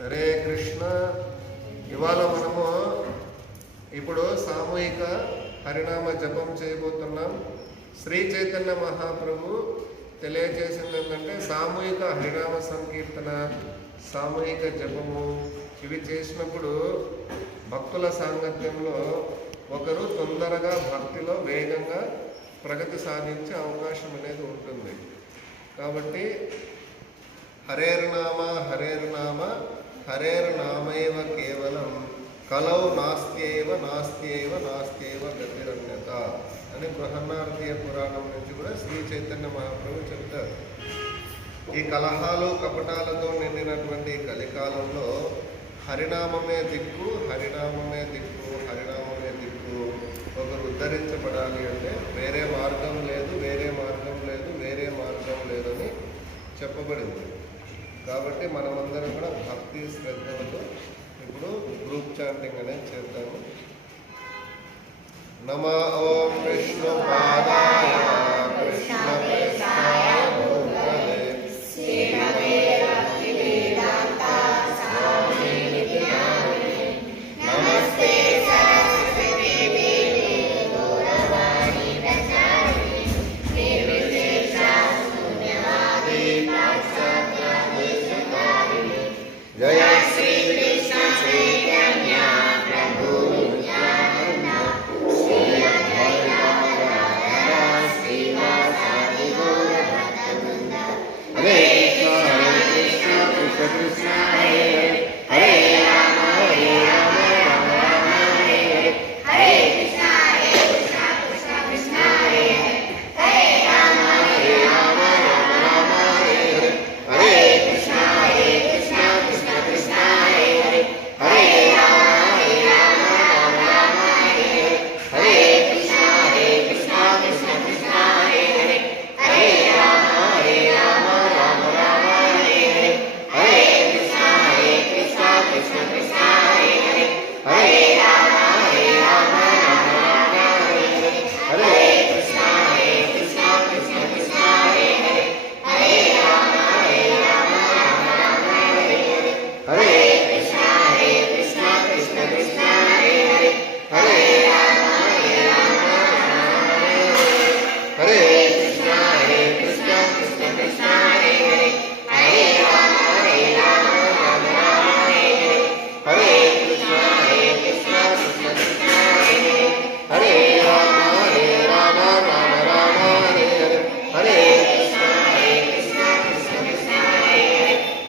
హరే కృష్ణ. ఇవాళ మనము ఇప్పుడు సామూహిక హరినామ జపం చేయబోతున్నాం. శ్రీ చైతన్య మహాప్రభు తెలియజేసింది ఏంటంటే సామూహిక హరినామ సంకీర్తన, సామూహిక జపము ఇవి చేసినప్పుడు భక్తుల సాంగత్యంలో ఒకరు తొందరగా భక్తిలో వేగంగా ప్రగతి సాధించే అవకాశం అనేది ఉంటుంది. కాబట్టి హరేర్నామ హరేర్నామ హరేర్నామైవ కేవలం కలౌ నాస్త్యైవ నాస్త్యైవ నాస్త్యైవ గతిరన్యత అని బృహన్నారతీయ పురాణం నుంచి కూడా శ్రీ చైతన్య మహాప్రభు చెప్తారు. ఈ కలహాలు కపటాలతో నిండినటువంటి కలికాలంలో హరినామమే దిక్కు, హరినామమే దిక్కు, హరినామమే దిక్కు. ఒకరు ఉద్ధరించబడాలి అంటే వేరే మార్గం లేదు, వేరే మార్గం లేదు, వేరే మార్గం లేదని చెప్పబడింది. కాబట్టి మనమందరం కూడా భక్తి శ్రద్ధలతో ఇప్పుడు గ్రూప్ చాంటింగ్ అనేది చేద్దాము. నమో ఓం విష్ణు పాదాయ